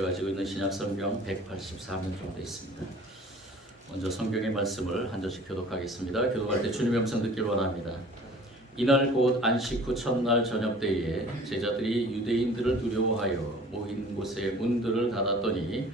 제가 가지고 있는 신약성경 184면 정도 있습니다. 먼저 성경의 말씀을 한 절씩 교독하겠습니다. 교독할 때 주님의 음성 듣길 원합니다. 이날 곧 안식 후 첫날 저녁 때에 제자들이 유대인들을 두려워하여 모인 곳에 문들을 닫았더니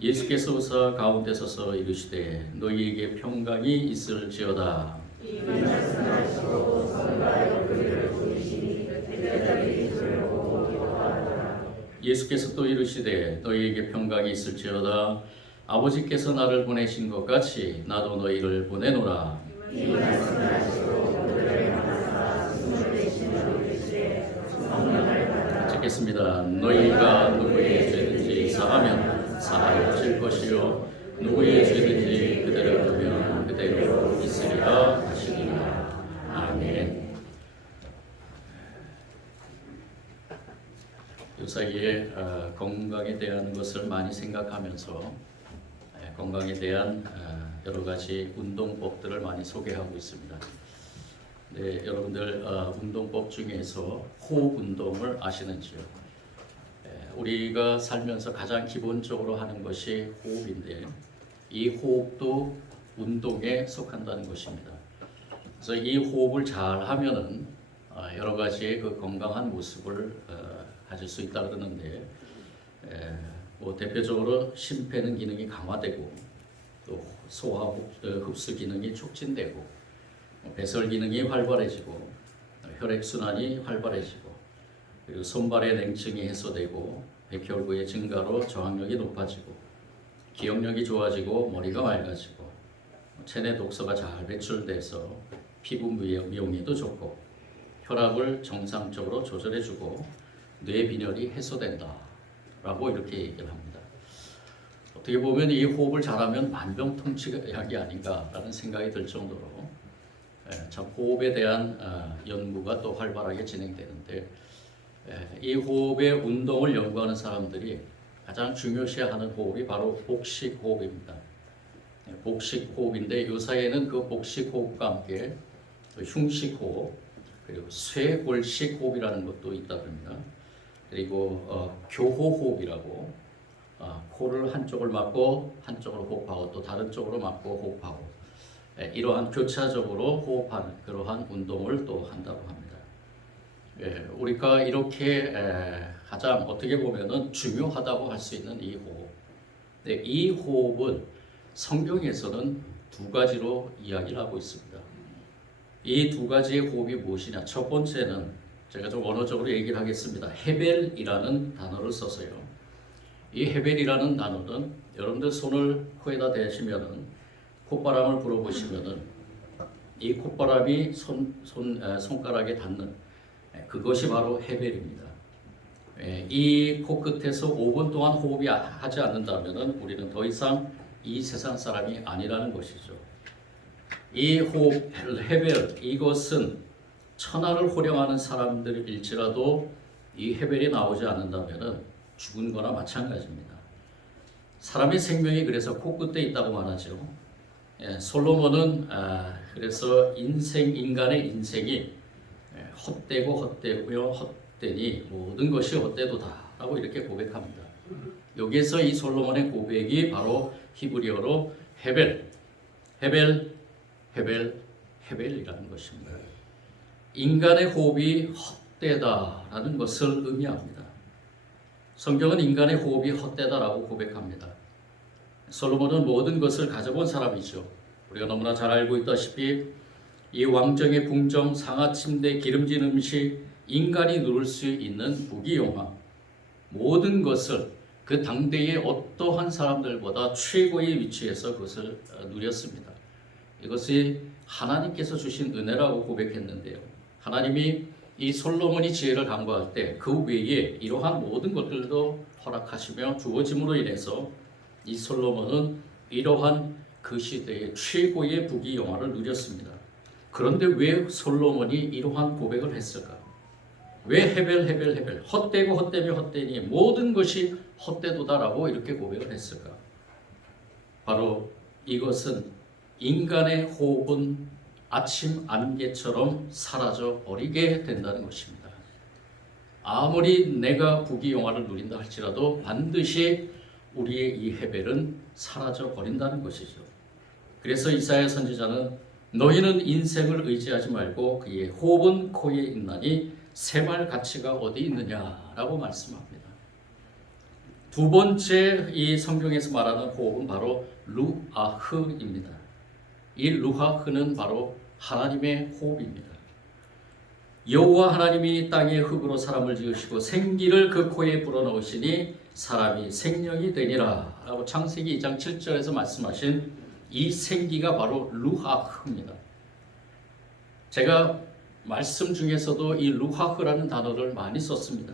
예수께서 오사 가운데 서서 이르시되 너희에게 평강이 있을지어다. 이 말씀하시고 성가여 그들을 부르시니 제자들이 두려워 기도하더라. 예수께서 또 이르시되 너희에게 평강이 있을지어다. 아버지께서 나를 보내신 것 같이 나도 너희를 보내노라. 이 말씀하시고 그들을 만나사 숨을 내쉬며 이르시되 성령을 받으라. 읽겠습니다. 너희가 누구의 죄든지 사하면 사하여질 것이요 누구의 죄든지 그대로 두면 그대로 있으리라 하시니라. 아멘. 요 사이에 건강에 대한 것을 많이 생각하면서 건강에 대한 여러 가지 운동법들을 많이 소개하고 있습니다. 네, 여러분들 운동법 중에서 호흡 운동을 아시는지요? 우리가 살면서 가장 기본적으로 하는 것이 호흡인데 이 호흡도 운동에 속한다는 것입니다. 그래서 이 호흡을 잘 하면은 여러 가지의 그 건강한 모습을 가질 수 있다 그러는데 뭐 대표적으로 심폐는 기능이 강화되고 또 소화 흡수 기능이 촉진되고 배설 기능이 활발해지고 혈액 순환이 활발해지고 그리고 손발의 냉증이 해소되고 백혈구의 증가로 저항력이 높아지고 기억력이 좋아지고 머리가 맑아지고 체내 독소가 잘 배출돼서 피부 미용에도 좋고 혈압을 정상적으로 조절해주고 뇌 빈혈이 해소된다 라고 이렇게 얘기를 합니다. 어떻게 보면 이 호흡을 잘하면 만병통치약이 아닌가라는 생각이 들 정도로 참 호흡에 대한 연구가 또 활발하게 진행되는데 이 호흡의 운동을 연구하는 사람들이 가장 중요시하는 호흡이 바로 복식 호흡입니다. 복식 호흡인데 이 사이에는 그 복식 호흡과 함께 흉식 호흡 그리고 쇄골식 호흡이라는 것도 있다고 합니다. 그리고 교호호흡이라고 코를 한쪽을 막고 한쪽으로 호흡하고 또 다른 쪽으로 막고 호흡하고 이러한 교차적으로 호흡하는 그러한 운동을 또 한다고 합니다. 우리가 이렇게 가장 어떻게 보면은 중요하다고 할 수 있는 이 호흡. 이 호흡은 성경에서는 두 가지로 이야기를 하고 있습니다. 이 두 가지의 호흡이 무엇이냐? 첫 번째는 제가 좀 언어적으로 얘기를 하겠습니다. 헤벨이라는 단어를 써서요. 이 헤벨이라는 단어는 여러분들 손을 코에다 대시면은 콧바람을 불어보시면은 이 콧바람이 손가락에 닿는 그것이 바로 헤벨입니다. 이 코끝에서 5분 동안 호흡이 하지 않는다면은 우리는 더 이상 이 세상 사람이 아니라는 것이죠. 이 호흡 헤벨 이것은 천하를 호령하는 사람들일지라도 이 헤벨이 나오지 않는다면 죽은 거나 마찬가지입니다. 사람의 생명이 그래서 코끝에 있다고 말하죠. 솔로몬은 그래서 인간의 인생이 헛되고 헛되며 헛되니 모든 것이 헛되도다 라고 이렇게 고백합니다. 여기에서 이 솔로몬의 고백이 바로 히브리어로 헤벨이라는 것입니다. 인간의 호흡이 헛되다라는 것을 의미합니다. 성경은 인간의 호흡이 헛되다라고 고백합니다. 솔로몬은 모든 것을 가져본 사람이죠. 우리가 너무나 잘 알고 있다시피 이 왕정의 궁정, 상하침대, 기름진 음식, 인간이 누릴 수 있는 부귀영화 모든 것을 그 당대의 어떠한 사람들보다 최고의 위치에서 그것을 누렸습니다. 이것이 하나님께서 주신 은혜라고 고백했는데요. 하나님이 이 솔로몬이 지혜를 강구할 때 그 외에 이러한 모든 것들도 허락하시며 주어짐으로 인해서 이 솔로몬은 이러한 그 시대의 최고의 부귀영화를 누렸습니다. 그런데 왜 솔로몬이 이러한 고백을 했을까? 왜 헤벨 헛되고 헛되며 헛되니 모든 것이 헛되도다라고 이렇게 고백을 했을까? 바로 이것은 인간의 호흡은 아침 안개처럼 사라져 버리게 된다는 것입니다. 아무리 내가 부귀영화를 누린다 할지라도 반드시 우리의 이 헤벨은 사라져 버린다는 것이죠. 그래서 이사야 선지자는 너희는 인생을 의지하지 말고 그의 호흡은 코에 있나니 생활 가치가 어디 있느냐라고 말씀합니다. 두 번째 이 성경에서 말하는 호흡은 바로 루아흐입니다. 이 루아흐는 바로 하나님의 호흡입니다. 여호와 하나님이 땅의 흙으로 사람을 지으시고 생기를 그 코에 불어넣으시니 사람이 생명이 되니라 라고 창세기 2장 7절에서 말씀하신 이 생기가 바로 루아흐입니다. 제가 말씀 중에서도 이 루아흐라는 단어를 많이 썼습니다.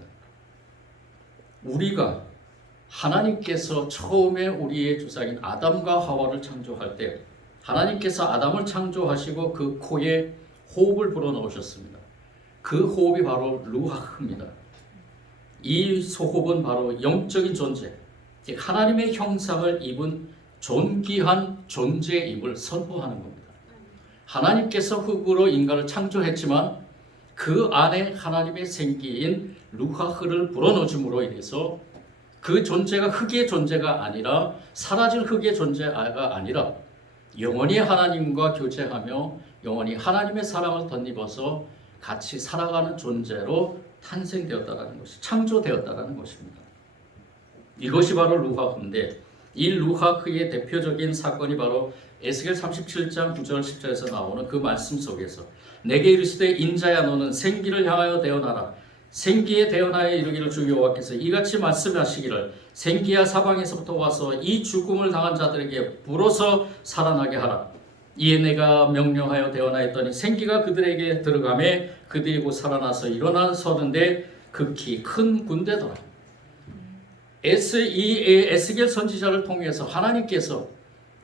우리가 하나님께서 처음에 우리의 조상인 아담과 하와를 창조할 때 하나님께서 아담을 창조하시고 그 코에 호흡을 불어넣으셨습니다. 그 호흡이 바로 루아흐입니다. 이 호흡은 바로 영적인 존재, 즉 하나님의 형상을 입은 존귀한 존재임을 선포하는 겁니다. 하나님께서 흙으로 인간을 창조했지만 그 안에 하나님의 생기인 루아흐를 불어넣음으로 인해서 그 존재가 흙의 존재가 아니라 사라질 흙의 존재가 아니라 영원히 하나님과 교제하며 영원히 하나님의 사랑을 덧입어서 같이 살아가는 존재로 탄생되었다는 것이 창조되었다는 것입니다. 이것이 바로 루아흐인데 이 루아흐의 대표적인 사건이 바로 에스겔 37장 9절 10절에서 나오는 그 말씀 속에서 내게 이르시되 인자야 너는 생기를 향하여 대언하라 생기에 대언하여 이르기를 주 여호와께서 이같이 말씀하시기를 생기야 사방에서부터 와서 이 죽음을 당한 자들에게 불어서 살아나게 하라 이에 내가 명령하여 대언하였더니 생기가 그들에게 들어가매 그들이 곧 살아나서 일어나 서는데 극히 큰 군대더라. 에스겔 선지자를 통해서 하나님께서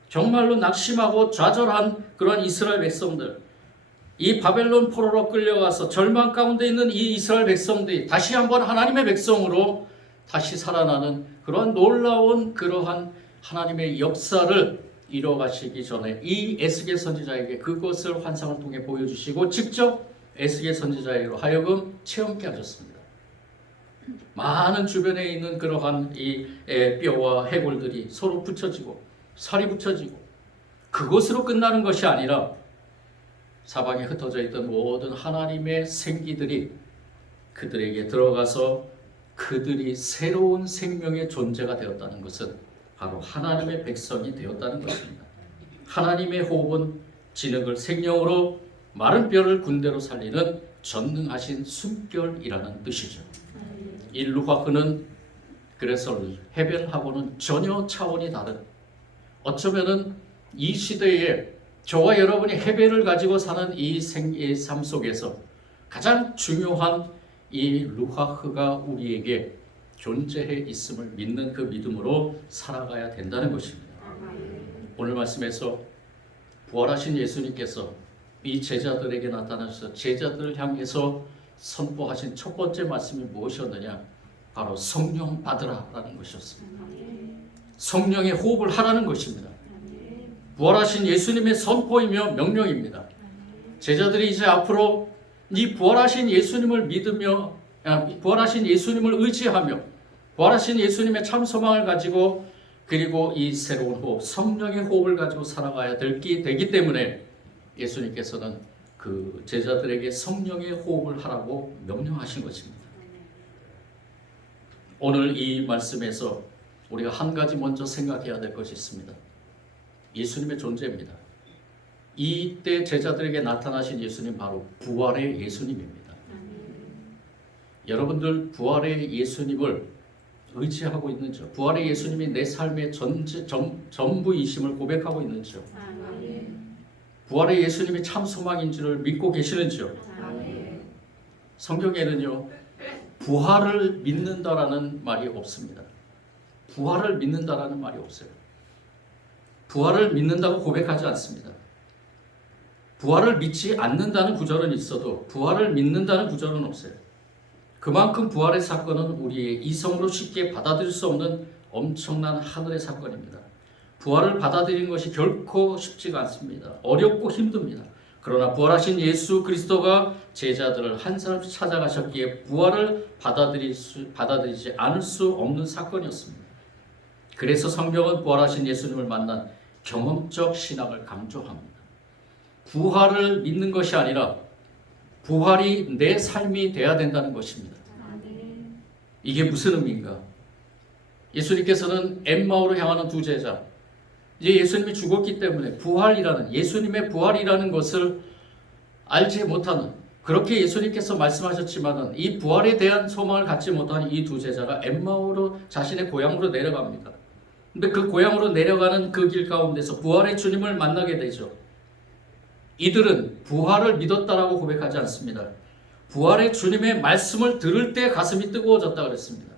정말로 낙심하고 좌절한 그런 이스라엘 백성들, 이 바벨론 포로로 끌려가서 절망 가운데 있는 이 이스라엘 백성들이 다시 한번 하나님의 백성으로 다시 살아나는 그러한 놀라운 그러한 하나님의 역사를 이뤄가시기 전에 이 에스겔 선지자에게 그것을 환상을 통해 보여주시고 직접 에스겔 선지자로 하여금 체험케 하셨습니다. 많은 주변에 있는 그러한 이 뼈와 해골들이 서로 붙여지고 살이 붙여지고 그것으로 끝나는 것이 아니라 사방에 흩어져 있던 모든 하나님의 생기들이 그들에게 들어가서 그들이 새로운 생명의 존재가 되었다는 것은 바로 하나님의 백성이 되었다는 것입니다. 하나님의 호흡은 진흙을 생명으로 마른 뼈를 군대로 살리는 전능하신 숨결이라는 뜻이죠. 이 루아흐는 그래서 헤벨하고는 전혀 차원이 다른 어쩌면은 이 시대에 저와 여러분이 헤벨을 가지고 사는 이 삶 속에서 가장 중요한 이 루아흐가 우리에게 존재해 있음을 믿는 그 믿음으로 살아가야 된다는 것입니다. 오늘 말씀에서 부활하신 예수님께서 이 제자들에게 나타나셔서 제자들을 향해서 선포하신 첫 번째 말씀이 무엇이었느냐? 바로 성령 받으라라는 것이었습니다. 성령의 호흡을 하라는 것입니다. 부활하신 예수님의 선포이며 명령입니다. 제자들이 이제 앞으로 이 부활하신 예수님을 믿으며 부활하신 예수님을 의지하며 부활하신 예수님의 참 소망을 가지고 그리고 이 새로운 호흡, 성령의 호흡을 가지고 살아가야 되기 때문에 예수님께서는 그 제자들에게 성령의 호흡을 하라고 명령하신 것입니다. 오늘 이 말씀에서 우리가 한 가지 먼저 생각해야 될 것이 있습니다. 예수님의 존재입니다. 이때 제자들에게 나타나신 예수님 바로 부활의 예수님입니다. 여러분들 부활의 예수님을 의지하고 있는지요? 부활의 예수님이 내 삶의 전부이심을 고백하고 있는지요? 부활의 예수님이 참 소망인 줄을 믿고 계시는지요? 성경에는요 부활을 믿는다라는 말이 없습니다. 부활을 믿는다라는 말이 없어요. 부활을 믿는다고 고백하지 않습니다. 부활을 믿지 않는다는 구절은 있어도 부활을 믿는다는 구절은 없어요. 그만큼 부활의 사건은 우리의 이성으로 쉽게 받아들일 수 없는 엄청난 하늘의 사건입니다. 부활을 받아들이는 것이 결코 쉽지가 않습니다. 어렵고 힘듭니다. 그러나 부활하신 예수 그리스도가 제자들을 한 사람씩 찾아가셨기에 부활을 받아들이지 않을 수 없는 사건이었습니다. 그래서 성경은 부활하신 예수님을 만난 경험적 신앙을 강조합니다. 부활을 믿는 것이 아니라 부활이 내 삶이 돼야 된다는 것입니다. 이게 무슨 의미인가? 예수님께서는 엠마오로 향하는 두 제자, 이제 예수님이 죽었기 때문에 부활이라는, 예수님의 부활이라는 것을 알지 못하는, 그렇게 예수님께서 말씀하셨지만은 이 부활에 대한 소망을 갖지 못한 이 두 제자가 엠마오로 자신의 고향으로 내려갑니다. 근데 그 고향으로 내려가는 그 길 가운데서 부활의 주님을 만나게 되죠. 이들은 부활을 믿었다라고 고백하지 않습니다. 부활의 주님의 말씀을 들을 때 가슴이 뜨거워졌다 그랬습니다.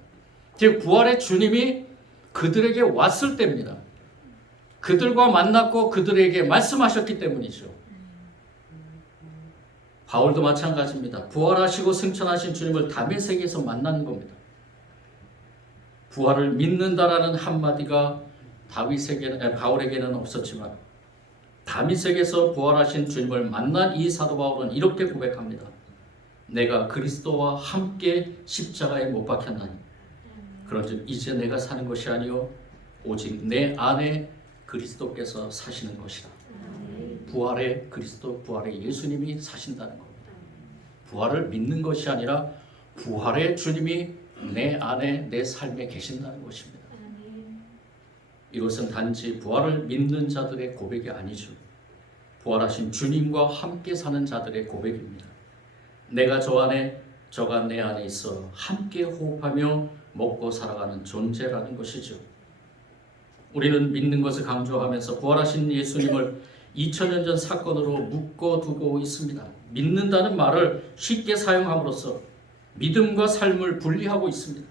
즉 부활의 주님이 그들에게 왔을 때입니다. 그들과 만났고 그들에게 말씀하셨기 때문이죠. 바울도 마찬가지입니다. 부활하시고 승천하신 주님을 다메섹에서 만나는 겁니다. 부활을 믿는다라는 한마디가 바울에게는 없었지만 다메섹에서 부활하신 주님을 만난 이 사도 바울은 이렇게 고백합니다. 내가 그리스도와 함께 십자가에 못 박혔나니 그런즉 이제 내가 사는 것이 아니요 오직 내 안에 그리스도께서 사시는 것이라. 부활의 그리스도, 부활의 예수님이 사신다는 겁니다. 부활을 믿는 것이 아니라 부활의 주님이 내 안에, 내 삶에 계신다는 것입니다. 이것은 단지 부활을 믿는 자들의 고백이 아니죠. 부활하신 주님과 함께 사는 자들의 고백입니다. 내가 저 안에, 저가 내 안에 있어 함께 호흡하며 먹고 살아가는 존재라는 것이죠. 우리는 믿는 것을 강조하면서 부활하신 예수님을 2000년 전 사건으로 묶어두고 있습니다. 믿는다는 말을 쉽게 사용함으로써 믿음과 삶을 분리하고 있습니다.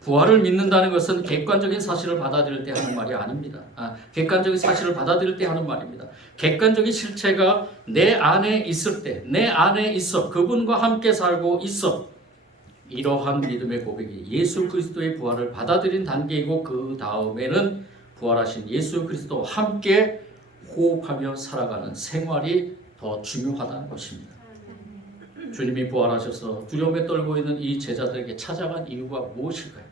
부활을 믿는다는 것은 객관적인 사실을 받아들일 때 하는 말이 아닙니다. 객관적인 사실을 받아들일 때 하는 말입니다. 객관적인 실체가 내 안에 있을 때, 내 안에 있어, 그분과 함께 살고 있어. 이러한 믿음의 고백이 예수 그리스도의 부활을 받아들인 단계이고 그 다음에는 부활하신 예수 그리스도와 함께 호흡하며 살아가는 생활이 더 중요하다는 것입니다. 주님이 부활하셔서 두려움에 떨고 있는 이 제자들에게 찾아간 이유가 무엇일까요?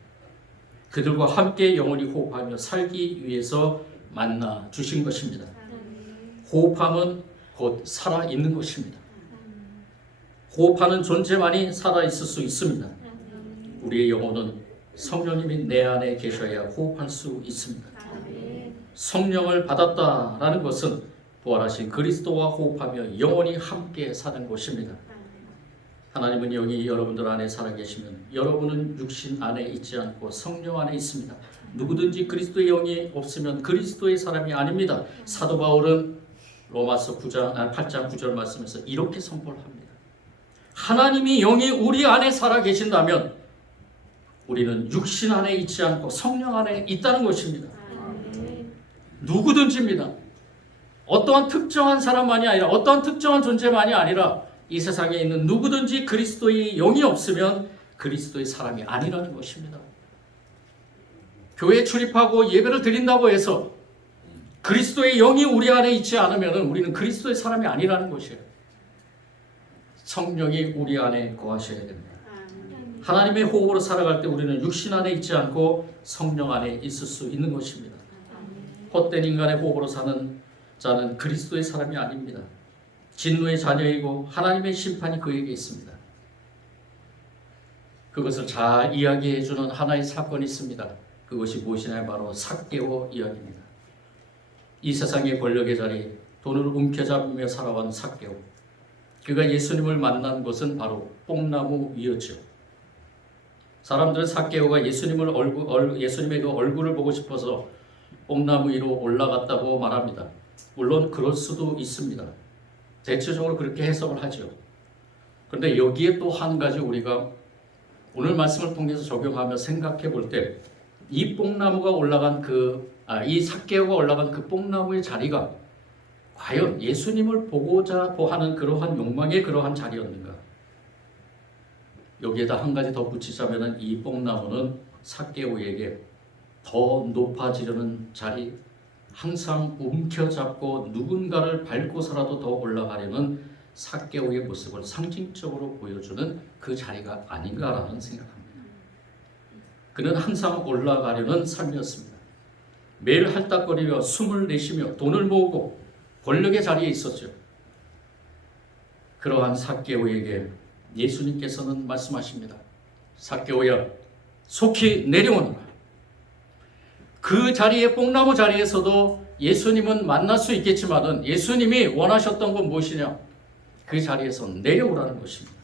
그들과 함께 영원히 호흡하며 살기 위해서 만나 주신 것입니다. 호흡함은 곧 살아있는 것입니다. 호흡하는 존재만이 살아있을 수 있습니다. 우리의 영혼은 성령님이 내 안에 계셔야 호흡할 수 있습니다. 성령을 받았다라는 것은 부활하신 그리스도와 호흡하며 영원히 함께 사는 것입니다. 하나님은 여기 여러분들 안에 살아계시면 여러분은 육신 안에 있지 않고 성령 안에 있습니다. 누구든지 그리스도의 영이 없으면 그리스도의 사람이 아닙니다. 사도 바울은 로마서 8장 9절 말씀에서 이렇게 선포를 합니다. 하나님이 영이 우리 안에 살아계신다면 우리는 육신 안에 있지 않고 성령 안에 있다는 것입니다. 누구든지입니다. 어떠한 특정한 사람만이 아니라 어떠한 특정한 존재만이 아니라 이 세상에 있는 누구든지 그리스도의 영이 없으면 그리스도의 사람이 아니라는 것입니다. 교회에 출입하고 예배를 드린다고 해서 그리스도의 영이 우리 안에 있지 않으면 우리는 그리스도의 사람이 아니라는 것이에요. 성령이 우리 안에 거하셔야 됩니다. 하나님의 호흡으로 살아갈 때 우리는 육신 안에 있지 않고 성령 안에 있을 수 있는 것입니다. 헛된 인간의 호흡으로 사는 자는 그리스도의 사람이 아닙니다. 진노의 자녀이고 하나님의 심판이 그에게 있습니다. 그것을 잘 이야기해주는 하나의 사건이 있습니다. 그것이 무엇이냐 바로 삭개오 이야기입니다. 이 세상의 권력의 자리, 돈을 움켜잡으며 살아온 삭개오. 그가 예수님을 만난 것은 바로 뽕나무 위였죠. 사람들은 삭개오가 예수님의 그 얼굴을 보고 싶어서 뽕나무 위로 올라갔다고 말합니다. 물론 그럴 수도 있습니다. 대체적으로 그렇게 해석을 하죠. 그런데 여기에 또 한 가지 우리가 오늘 말씀을 통해서 적용하며 생각해 볼 때 이 뽕나무가 올라간 이 삭개오가 올라간 그 뽕나무의 자리가 과연 예수님을 보고자 하는 그러한 욕망의 그러한 자리였는가? 여기에다 한 가지 더 붙이자면 이 뽕나무는 삭개오에게 더 높아지려는 자리, 항상 움켜잡고 누군가를 밟고서라도 더 올라가려는 삭개오의 모습을 상징적으로 보여주는 그 자리가 아닌가라는 생각합니다. 그는 항상 올라가려는 삶이었습니다. 매일 할딱거리며 숨을 내쉬며 돈을 모으고 권력의 자리에 있었죠. 그러한 삭개오에게 예수님께서는 말씀하십니다. 삭개오야, 속히 내려오너라. 그 자리에, 뽕나무 자리에서도 예수님은 만날 수 있겠지만은 예수님이 원하셨던 건 무엇이냐? 그 자리에서 내려오라는 것입니다.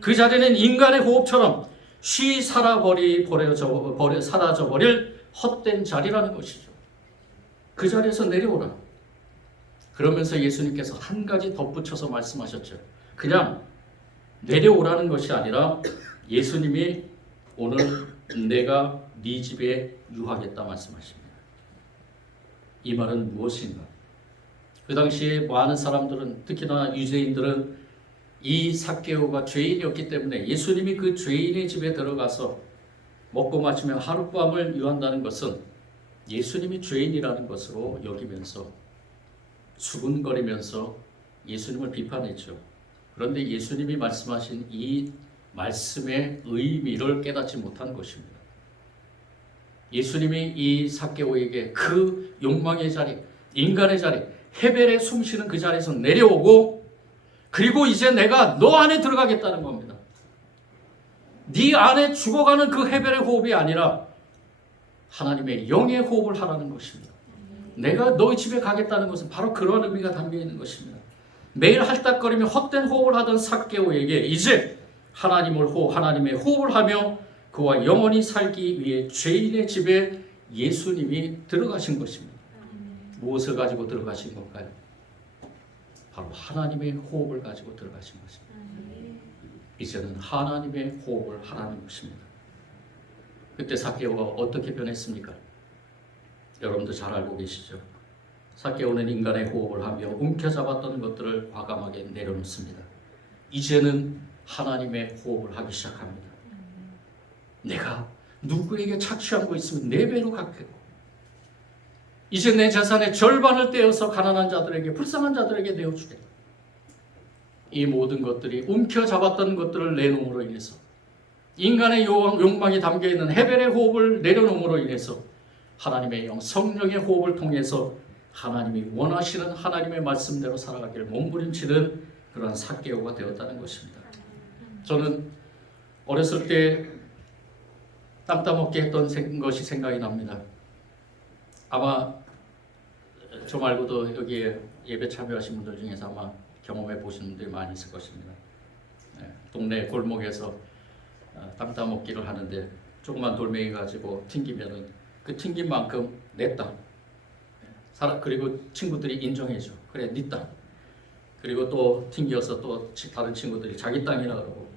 그 자리는 인간의 호흡처럼 쉬 사라져버릴 헛된 자리라는 것이죠. 그 자리에서 내려오라. 그러면서 예수님께서 한 가지 덧붙여서 말씀하셨죠. 그냥 내려오라는 것이 아니라 예수님이 오늘 내가 네 집에 유하겠다 말씀하십니다. 이 말은 무엇인가? 그 당시에 많은 사람들은, 특히나 유대인들은 이 삭개오가 죄인이었기 때문에 예수님이 그 죄인의 집에 들어가서 먹고 마시며 하룻밤을 유한다는 것은 예수님이 죄인이라는 것으로 여기면서 수군거리면서 예수님을 비판했죠. 그런데 예수님이 말씀하신 이 말씀의 의미를 깨닫지 못한 것입니다. 예수님이 이 삭개오에게 그 욕망의 자리, 인간의 자리, 헤벨의 숨쉬는 그 자리에서 내려오고, 그리고 이제 내가 너 안에 들어가겠다는 겁니다. 네 안에 죽어가는 그 헤벨의 호흡이 아니라 하나님의 영의 호흡을 하라는 것입니다. 내가 너희 집에 가겠다는 것은 바로 그런 의미가 담겨 있는 것입니다. 매일 할딱거리며 헛된 호흡을 하던 삭개오에게 이제 하나님의 호흡을 하며 그와 영원히 살기 위해 죄인의 집에 예수님이 들어가신 것입니다. 무엇을 가지고 들어가신 걸까요? 바로 하나님의 호흡을 가지고 들어가신 것입니다. 이제는 하나님의 호흡을 하라는 것입니다. 그때 삭개오가 어떻게 변했습니까? 여러분도 잘 알고 계시죠? 삭개오는 인간의 호흡을 하며 움켜잡았던 것들을 과감하게 내려놓습니다. 이제는 하나님의 호흡을 하기 시작합니다. 내가 누구에게 착취한 거 있으면 4배로 갚겠고, 이제 내 재산의 절반을 떼어서 가난한 자들에게, 불쌍한 자들에게 내어주겠다. 이 모든 것들이 움켜잡았던 것들을 내놓음으로 인해서, 인간의 욕망이 담겨있는 헤벨의 호흡을 내려놓음으로 인해서 하나님의 영, 성령의 호흡을 통해서 하나님이 원하시는 하나님의 말씀대로 살아가기를 몸부림치는 그러한 삭개오가 되었다는 것입니다. 저는 어렸을 때 땅 따먹기 했던 것이 생각이 납니다. 아마 저 말고도 여기에 예배 참여하신 분들 중에서 아마 경험해 보신 분들이 많이 있을 것입니다. 동네 골목에서 땅 따먹기를 하는데 조그만 돌멩이 가지고 튕기면은 그 튕긴 만큼 내 땅. 그리고 친구들이 인정해줘. 그래, 네 땅. 그리고 또 튕겨서 또 다른 친구들이 자기 땅이라고 그러고,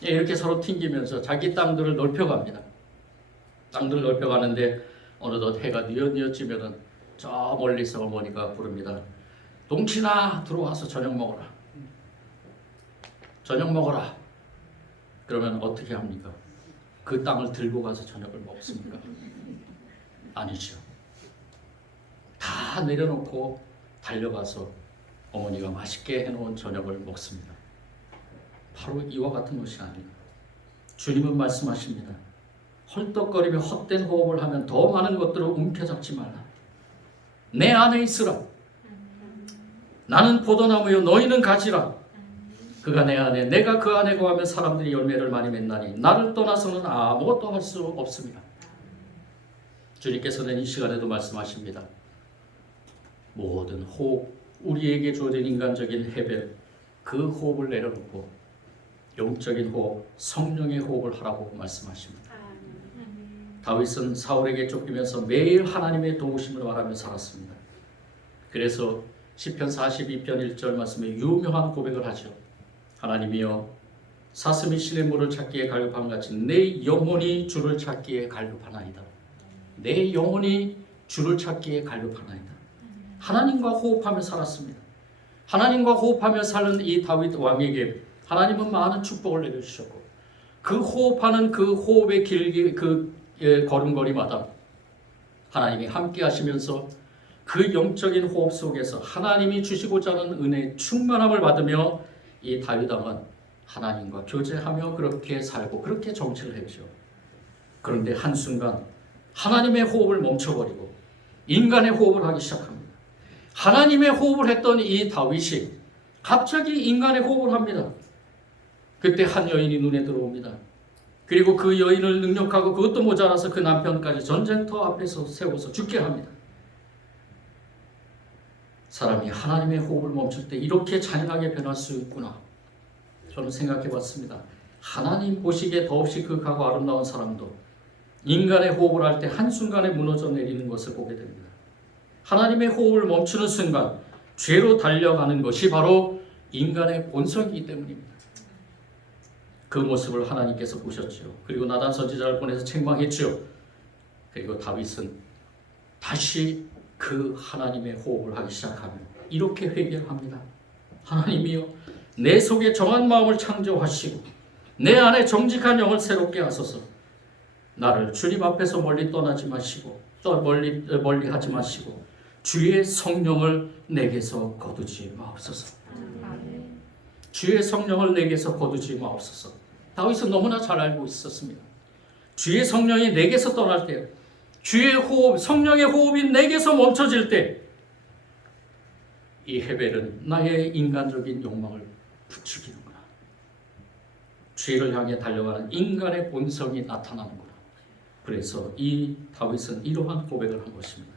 이렇게 서로 튕기면서 자기 땅들을 넓혀갑니다. 땅들을 넓혀가는데 어느덧 해가 뉘엿뉘엿지면은 저 멀리서 어머니가 부릅니다. 동친아, 들어와서 저녁 먹어라. 저녁 먹어라. 그러면 어떻게 합니까? 그 땅을 들고 가서 저녁을 먹습니까? 아니죠. 다 내려놓고 달려가서 어머니가 맛있게 해놓은 저녁을 먹습니다. 바로 이와 같은 것이 아닌가. 주님은 말씀하십니다. 헐떡거리며 헛된 호흡을 하면 더 많은 것들을 움켜잡지 말라. 내 안에 있으라. 나는 포도나무요 너희는 가지라. 그가 내 안에, 내가 그 안에 거하면 사람들이 열매를 많이 맺나니 나를 떠나서는 아무것도 할 수 없습니다. 주님께서는 이 시간에도 말씀하십니다. 모든 호흡, 우리에게 주어진 인간적인 헤벨, 그 호흡을 내려놓고 영적인 호흡, 성령의 호흡을 하라고 말씀하십니다. 다윗은 사울에게 쫓기면서 매일 하나님의 도우심을 바라며 살았습니다. 그래서 시편 42편 1절 말씀에 유명한 고백을 하죠. 하나님이여, 사슴이 시냇물을 찾기에 갈급함같이 내 영혼이 주를 찾기에 갈급하나이다. 내 영혼이 주를 찾기에 갈급하나이다. 하나님과 호흡하며 살았습니다. 하나님과 호흡하며 사는 이 다윗 왕에게 하나님은 많은 축복을 내려주셨고, 그 호흡하는 그 호흡의 길게 그 걸음걸이마다 하나님이 함께 하시면서 그 영적인 호흡 속에서 하나님이 주시고자 하는 은혜의 충만함을 받으며 이 다윗 왕은 하나님과 교제하며 그렇게 살고 그렇게 정치를 했죠. 그런데 한순간 하나님의 호흡을 멈춰버리고 인간의 호흡을 하기 시작합니다. 하나님의 호흡을 했던 이 다윗이 갑자기 인간의 호흡을 합니다. 그때 한 여인이 눈에 들어옵니다. 그리고 그 여인을 능력하고 그것도 모자라서 그 남편까지 전쟁터 앞에서 세워서 죽게 합니다. 사람이 하나님의 호흡을 멈출 때 이렇게 잔인하게 변할 수 있구나. 저는 생각해 봤습니다. 하나님 보시기에 더없이 극하고 아름다운 사람도 인간의 호흡을 할 때 한순간에 무너져 내리는 것을 보게 됩니다. 하나님의 호흡을 멈추는 순간 죄로 달려가는 것이 바로 인간의 본성이기 때문입니다. 그 모습을 하나님께서 보셨죠. 그리고 나단 선지자를 보내서 책망했죠. 그리고 다윗은 다시 그 하나님의 호흡을 하기 시작하며 이렇게 회개합니다. 하나님이여, 내 속에 정한 마음을 창조하시고 내 안에 정직한 영을 새롭게 하소서. 나를 주님 앞에서 멀리 떠나지 마시고 또 멀리 하지 마시고 주의 성령을 내게서 거두지 마옵소서. 주의 성령을 내게서 거두지 마옵소서. 다윗은 너무나 잘 알고 있었습니다. 주의 성령이 내게서 떠날 때, 주의 호흡, 성령의 호흡이 내게서 멈춰질 때, 이 헤벨은 나의 인간적인 욕망을 부추기는구나. 죄를 향해 달려가는 인간의 본성이 나타나는구나. 그래서 이 다윗은 이러한 고백을 한 것입니다.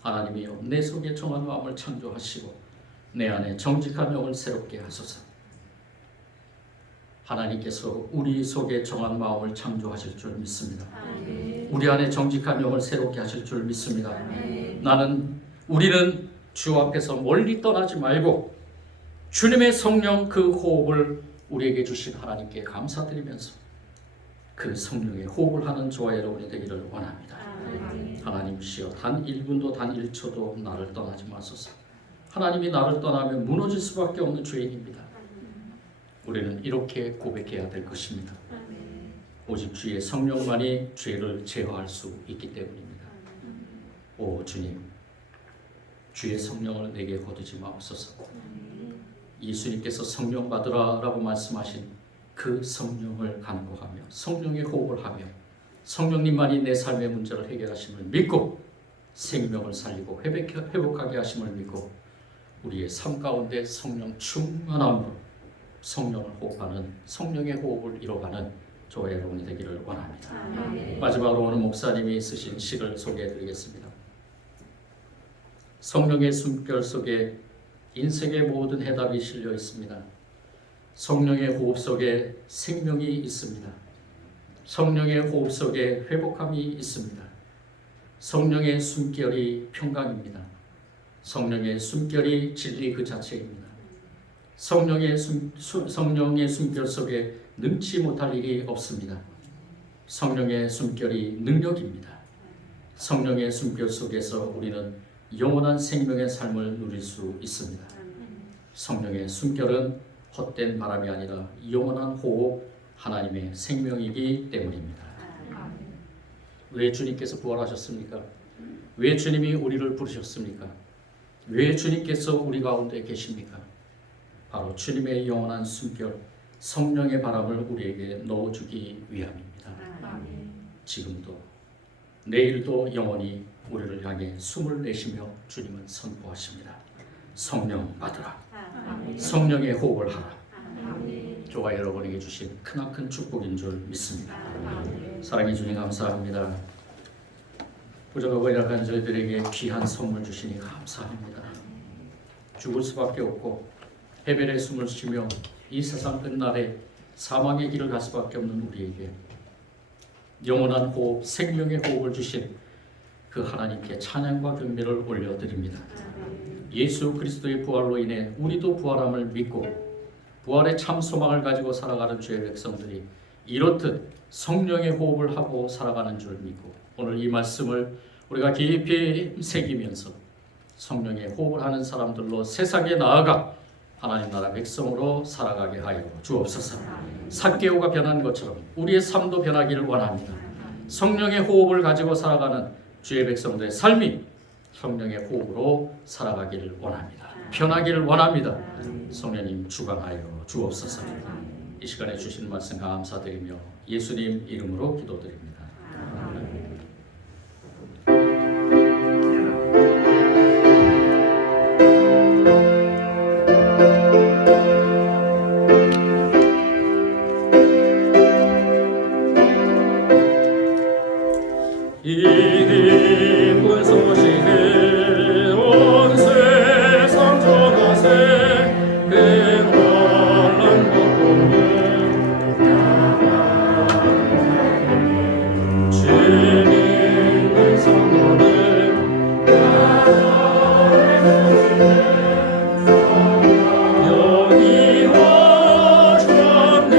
하나님이여, 내 속에 정한 마음을 창조하시고 내 안에 정직한 영을 새롭게 하소서. 하나님께서 우리 속에 정한 마음을 창조하실 줄 믿습니다. 우리 안에 정직한 영을 새롭게 하실 줄 믿습니다. 우리는 주 앞에서 멀리 떠나지 말고 주님의 성령 그 호흡을 우리에게 주신 하나님께 감사드리면서 그 성령의 호흡을 하는 저와 여러분이 되기를 원합니다. 하나님이시여, 단 1분도 단 1초도 나를 떠나지 마소서. 하나님이 나를 떠나면 무너질 수밖에 없는 죄인입니다. 우리는 이렇게 고백해야 될 것입니다. 오직 주의 성령만이 죄를 제어할 수 있기 때문입니다. 오 주님, 주의 성령을 내게 거두지 마옵소서. 예수님께서 성령 받으라 라고 말씀하신 그 성령을 간구하며 성령의 호흡을 하며 성령님만이 내 삶의 문제를 해결하심을 믿고 생명을 살리고 회복하게 하심을 믿고 우리의 삶 가운데 성령 충만함으로 성령을 호흡하는 성령의 호흡을 이뤄가는 저와 여러분이 되기를 원합니다. 마지막으로 오늘 목사님이 쓰신 시를 소개해드리겠습니다. 성령의 숨결 속에 인생의 모든 해답이 실려 있습니다. 성령의 호흡 속에 생명이 있습니다. 성령의 호흡 속에 회복함이 있습니다. 성령의 숨결이 평강입니다. 성령의 숨결이 진리 그 자체입니다. 성령의 숨결 속에 능치 못할 일이 없습니다. 성령의 숨결이 능력입니다. 성령의 숨결 속에서 우리는 영원한 생명의 삶을 누릴 수 있습니다. 성령의 숨결은 헛된 바람이 아니라 영원한 호흡, 하나님의 생명이기 때문입니다. 왜 주님께서 부활하셨습니까? 왜 주님이 우리를 부르셨습니까? 왜 주님께서 우리 가운데 계십니까? 바로 주님의 영원한 숨결, 성령의 바람을 우리에게 넣어주기 위함입니다. 지금도 내일도 영원히 우리를 향해 숨을 내쉬며 주님은 선포하십니다. 성령 받으라. 성령의 호흡을 하라. 저와 여러분에게 주신 크나큰 축복인 줄 믿습니다. 사랑해 주님 감사합니다. 부족하고 약한 저희들에게 귀한 선물 주시니 감사합니다. 죽을 수밖에 없고 헤벨의 숨을 쉬며 이 세상 끝날에 사망의 길을 갈 수밖에 없는 우리에게 영원한 호흡, 생명의 호흡을 주신 그 하나님께 찬양과 경배를 올려드립니다. 예수 그리스도의 부활로 인해 우리도 부활함을 믿고 부활의 참 소망을 가지고 살아가는 주의 백성들이 이렇듯 성령의 호흡을 하고 살아가는 줄 믿고 오늘 이 말씀을 우리가 깊이 새기면서 성령의 호흡을 하는 사람들로 세상에 나아가 하나님 나라 백성으로 살아가게 하여 주옵소서. 삭개오가 변한 것처럼 우리의 삶도 변하기를 원합니다. 성령의 호흡을 가지고 살아가는 주의 백성들의 삶이 성령의 호흡으로 살아가기를 원합니다. 편하기를 원합니다. 성령님 주관하여 주옵소서. 이 시간에 주신 말씀 감사드리며 예수님 이름으로 기도드립니다. 아멘. 이 기쁜 소식을 온 세상 전하세. 그 혼란 복음을 주님의 성도를 여기 오셨네.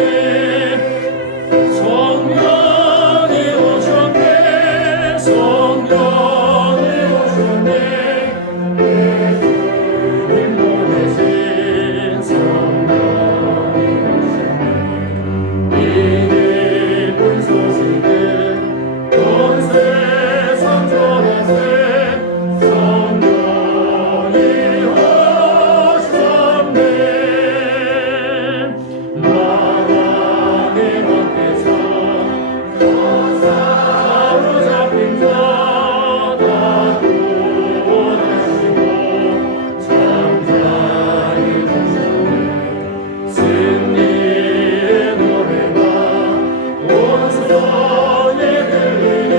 성령이 오셨네. 성령이 오셨네. 예수님 보내신 성령이 오셨네. 이 기쁜 소식을 온 세상 전하세. 성령이 오셨네. 마당의 밖에서 사로잡힌 자 다 구원하시고 잠자리 드셨네. 승리의 노래가 온 성에 들리니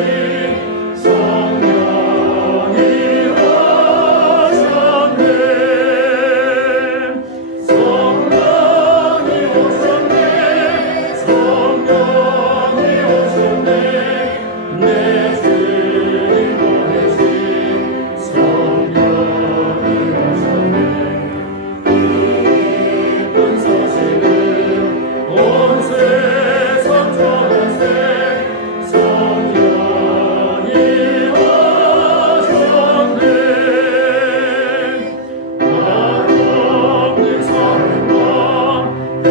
성령이 오셨네. 성령이 오셨네. 성령이 오셨네. 내 주님 보내신 성령이 오셨네. 기쁜 소식을 온 세상 전하세. 성령이 오셨네. 말없는 사랑과 그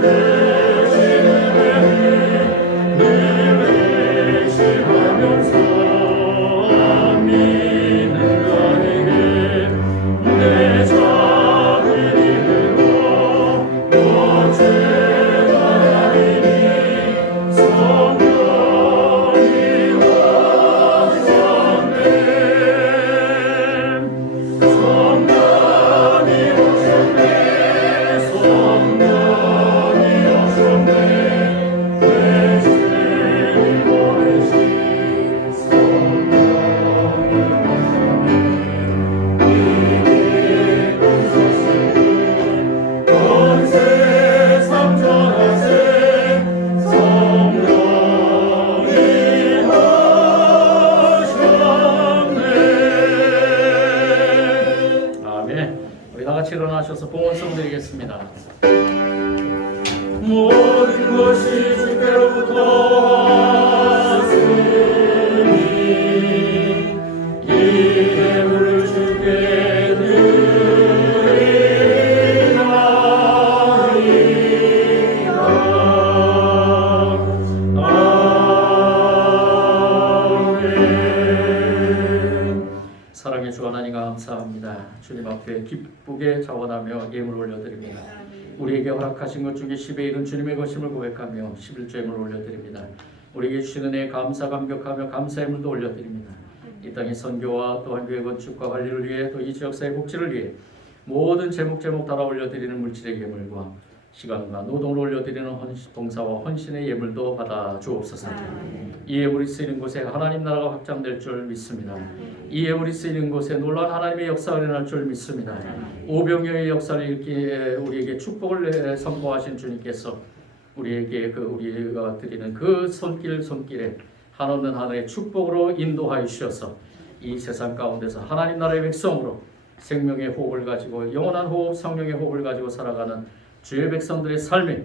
대신 은혜를 늘 의식하면서 안 믿는 나에게 내 작은 이름으로 고백하리니 성령이 오셨네. 성령이 오셨네. 성령이 오셨네. 내 주님 보내신 성령이 오셨네. 이 기쁜 소식을 온 세상 전하세. 성령이 오셨네. 아멘. 우리 다 같이 일어나셔서 봉헌송 드리겠습니다. 모든 것이 주께로부터 왔으니 이 예물을 주께 드리나이다. 아멘. 사랑의 주 하나님 감사합니다. 주님 앞에 기쁘게 자원하며 예물 올려드립니다. 우리에게 허락하신 것 중에 10의 1은 주님의 것임을 고백하며 11조 예물 올려드립니다. 우리에게 주신 은혜에 감사 감격하며 감사의 물도 올려드립니다. 이 땅의 선교와 또한 교회 건축과 관리를 위해 또 이 지역사회 복지를 위해 모든 제목 달아 올려드리는 물질의 예물과 시간과 노동을 올려드리는 봉사와 헌신의 예물도 받아 주옵소서. 이 예물이 쓰이는 곳에 하나님 나라가 확장될 줄 믿습니다. 이 예물이 쓰이는 곳에 놀라운 하나님의 역사가 일어날 줄 믿습니다. 오병이어의 역사를 일으키에 우리에게 축복을 선포하신 주님께서 우리에게 우리가 드리는 그 손길에 한없는 하늘의 축복으로 인도하여 주셔서 이 세상 가운데서 하나님 나라의 백성으로 생명의 호흡을 가지고 영원한 호흡, 성령의 호흡을 가지고 살아가는 주의 백성들의 삶이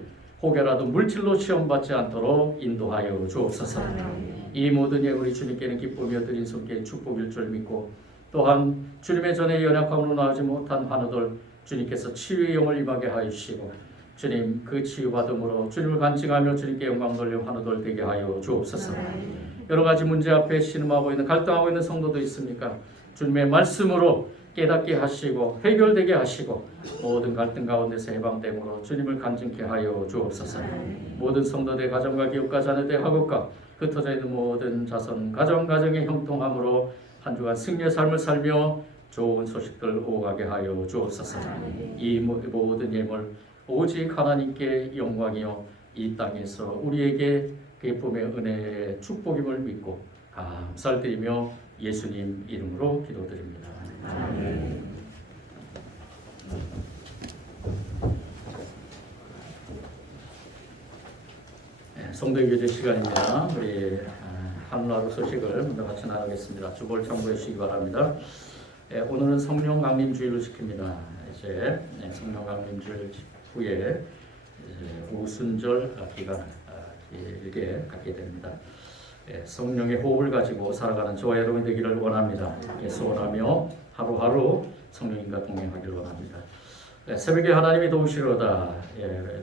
혹여라도 물질로 시험받지 않도록 인도하여 주옵소서. 이 모든 예물이 주님께는 기쁨이여 드린 손길 축복일 줄 믿고 또한 주님의 전에 연약함으로 나오지 못한 환우들 주님께서 치유의 영을 임하게 하여 주시고 주님 그 치유받음으로 주님을 간증하며 주님께 영광 돌려 환우들 되게 하여 주옵소서. 여러 가지 문제 앞에 신음하고 있는 갈등하고 있는 성도도 있습니까? 주님의 말씀으로 깨닫게 하시고 해결되게 하시고 모든 갈등 가운데서 해방됨으로 주님을 간증케 하여 주옵소서. 모든 성도들 가정과 기업가 자녀들 학업과 흩어져 있는 모든 자손 가정의 형통함으로 한 주간 승리의 삶을 살며 좋은 소식들 오가게 하여 주옵소서. 이 모든 예물 오직 하나님께 영광이요 이 땅에서 우리에게 베품의 은혜의 축복임을 믿고 감사를 드리며 예수님 이름으로 기도드립니다. 아멘. 성도의 교제 시간입니다. 우리 하루하루 소식을 먼저 같이 나누겠습니다. 주보를 참고해 주시기 바랍니다. 오늘은 성령 강림 주일을 지킵니다. 이제 성령 강림 주일 후에 오순절 기간을 길게 갖게 됩니다. 성령의 호흡을 가지고 살아가는 저와 여러분 되기를 원합니다. 소원하며 하루하루 성령님과 동행하기를 원합니다. 새벽에 하나님이 도우시로다.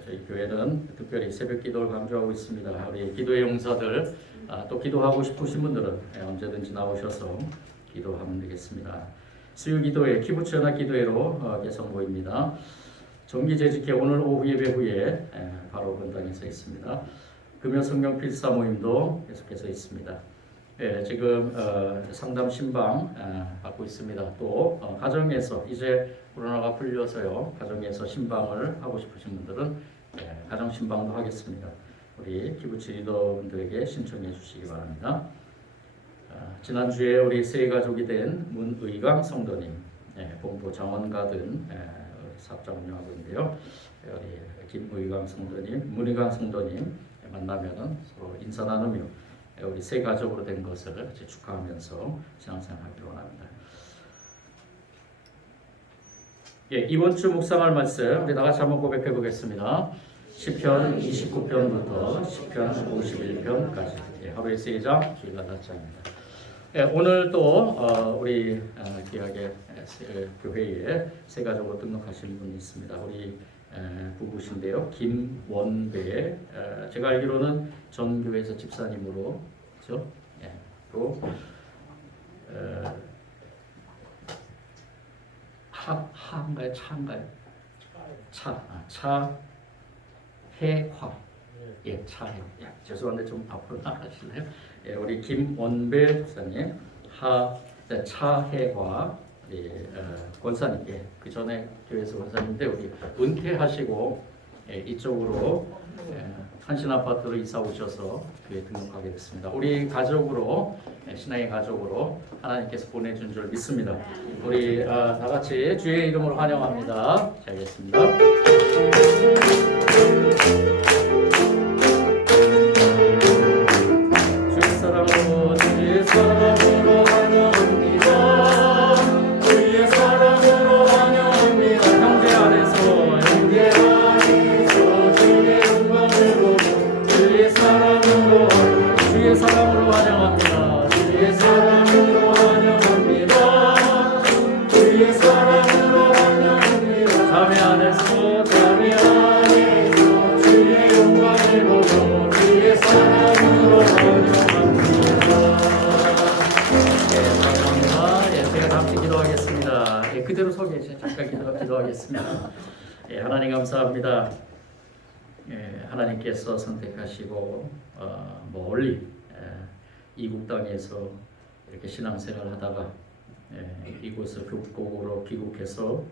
저희 교회는 특별히 새벽 기도를 강조하고 있습니다. 우리 기도의 용사들 또 기도하고 싶으신 분들은 언제든지 나오셔서 기도하면 되겠습니다. 수요 기도회, 키부츠 연합 기도회로 개성 모입니다. 정기 재직회 오늘 오후 예배 후에 바로 본당에서 있습니다. 금요 성령 필사 모임도 계속해서 있습니다. 지금 상담 신방 받고 있습니다. 또 가정에서 이제 코로나가 풀려서요. 가정에서 신방을 하고 싶으신 분들은 가정 신방도 하겠습니다. 우리 키부츠 리더분들에게 신청해 주시기 바랍니다. 지난주에 우리 새 가족이 된 문의강 성도님, 본부 장원가든 사업장 운영하고 있는데요. 우리 김의강 성도님, 문의강 성도님 만나면은 서로 인사 나누며 우리 새 가족으로 된 것을 축하하면서 신앙생활하기를 원합니다. 이번 주 묵상할 말씀 우리 다같이 한번 고백해 보겠습니다. 시편 29편부터 시편 51편까지 하루에 3장, 주일날 4장입니다. 오늘 또 우리 귀하게 교회에 새 가족으로 등록하신 분이 있습니다. 우리 부부신데요. 김원배, 제가 알기로는 전 교회에서 집사님으로, 그렇죠? 또 하인가요? 차인가요? 차해화. 차해. 죄송한데 좀 앞으로 나가실래요? 우리 김원배 목사님, 차해화 권사님, 그 전에 교회에서 권사님인데 우리 은퇴하시고 이쪽으로 한신 아파트로 이사 오셔서 교회 등록하게 됐습니다. 우리 가족으로 신앙의 가족으로 하나님께서 보내준 줄 믿습니다. 우리 다 같이 주의 이름으로 환영합니다. 잘 겠습니다. 주의 사랑으로 주의 사랑으로 환영합니다. 주의 사랑으로 환영합니다. 형제 안에서 주의 영광을 보고 주의 사랑으로 환영합니다. 주의 사랑으로 환영합니다. 주의 사랑으로 환영합니다. 자매 안에서 주의 영광을 보고 주의 사랑으로 환영합니다. 사랑합니다. 제가 다음주 기도하겠습니다. 그대로 서게 잠깐 기도하겠습니다. 하나님 감사합니다. 하나님께서 선택하시고 멀리 이국 땅에서 이렇게 신앙생활을 하다가 이곳을 극곡으로 귀국해서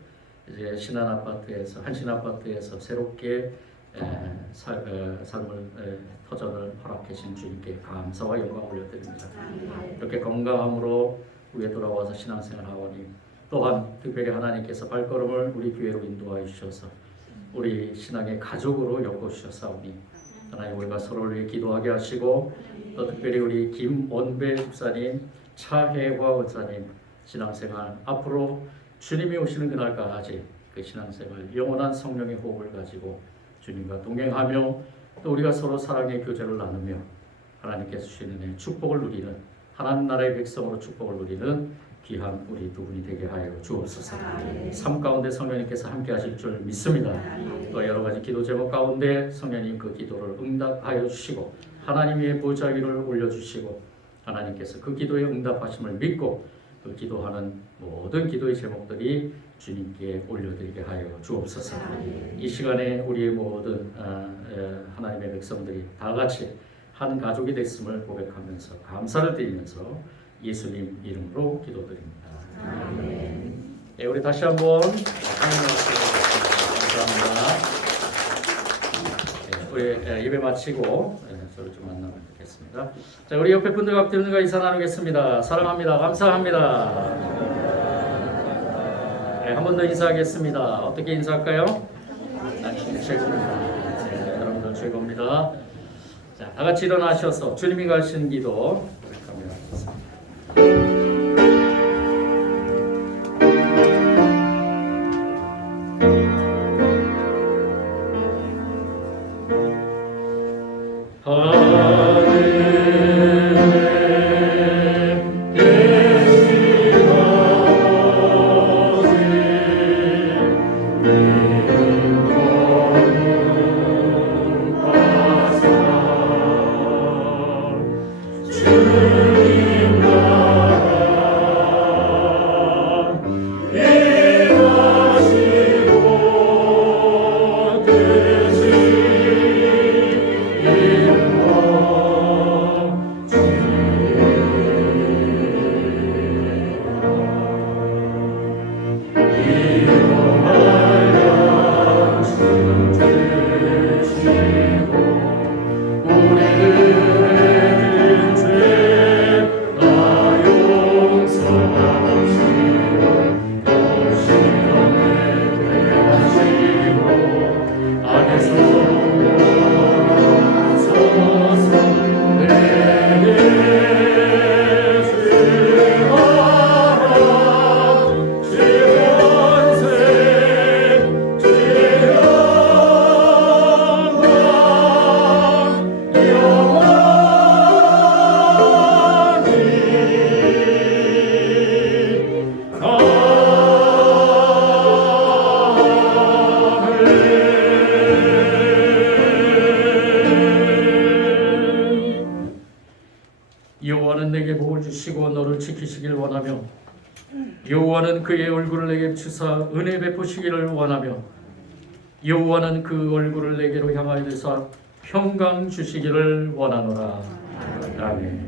이제 신한 아파트에서 한신 아파트에서 새롭게 삶을 터전을 허락하신 주님께 감사와 영광 올려드립니다. 이렇게 건강함으로 위에 돌아와서 신앙생활 하오니 또한 특별히 하나님께서 발걸음을 우리 교회로 인도하여 주셔서 우리 신앙의 가족으로 엮어주셨사오니 하나님 우리가 서로를 위해 기도하게 하시고 또 특별히 우리 김원배 집사님, 차혜화 원사님 신앙생활 앞으로 주님이 오시는 그날까지 그 신앙생활 영원한 성령의 호흡을 가지고 주님과 동행하며 또 우리가 서로 사랑의 교제를 나누며 하나님께서 주시는 축복을 누리는 하나님 나라의 백성으로 축복을 누리는 귀한 우리 두 분이 되게 하여 주옵소서. 삶 가운데 성령님께서 함께 하실 줄 믿습니다. 또 여러 가지 기도 제목 가운데 성령님 그 기도를 응답하여 주시고 하나님의 보좌 위를 올려주시고 하나님께서 그 기도에 응답하심을 믿고 그 기도하는 모든 기도의 제목들이 주님께 올려드리게 하여 주옵소서. 이 시간에 우리의 모든 하나님의 백성들이 다 같이 한 가족이 됐음을 고백하면서 감사를 드리면서 예수님 이름으로 기도드립니다. 아멘. 네, 우리 다시 한번 감사합니다. 네, 우리 예배 마치고 저를 좀 만나면 좋겠습니다. 자, 우리 옆에 분들과 앞뒤분들과 인사 나누겠습니다. 사랑합니다. 감사합니다. 네, 한 번 더 인사하겠습니다. 어떻게 인사할까요? 당신 최고입니다. 네, 여러분들 최고입니다. 자, 다 같이 일어나셔서 주님이 가르치는 기도 고백하겠습니다. 여호와는 내게 복을 주시고 너를 지키시길 원하며 여호와는 그의 얼굴을 내게 비추사 은혜 베푸시기를 원하며 여호와는 그 얼굴을 내게로 향하여 되사 평강 주시기를 원하노라. 아멘.